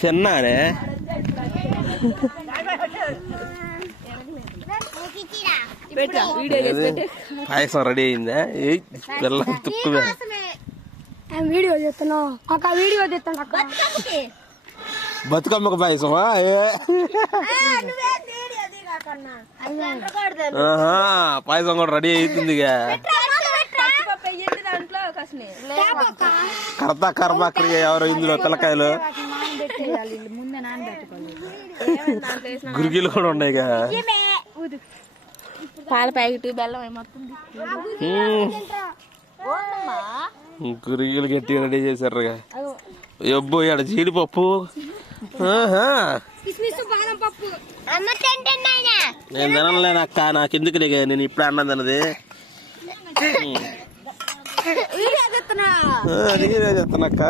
తిన్నానే పాయసం ready అయిందా? పిల్ల తుక్కువే video చేస్తున్నా వీడియో చేస్తున్నా బతుకమ్మకు పాయసమా? పాయసం కూడా రెడీ అవుతుంది. కర్తా కర్మాక్రియ ఎవరు ఇందులో పిల్లకాయలు గురికీలు కూడా ఉన్నాయి. పాల ప్యాకెట్ బెల్లం ఏమవుతుంది? గురికీలు గట్టిగా రెడీ చేశారు. ఎబ్బో ఆడ జీడిపప్పు. నేను తినలేను అక్క, నాకెందుకు నేను ఇప్పుడు అన్నది అన్నది. అది చెప్తున్నా అక్క.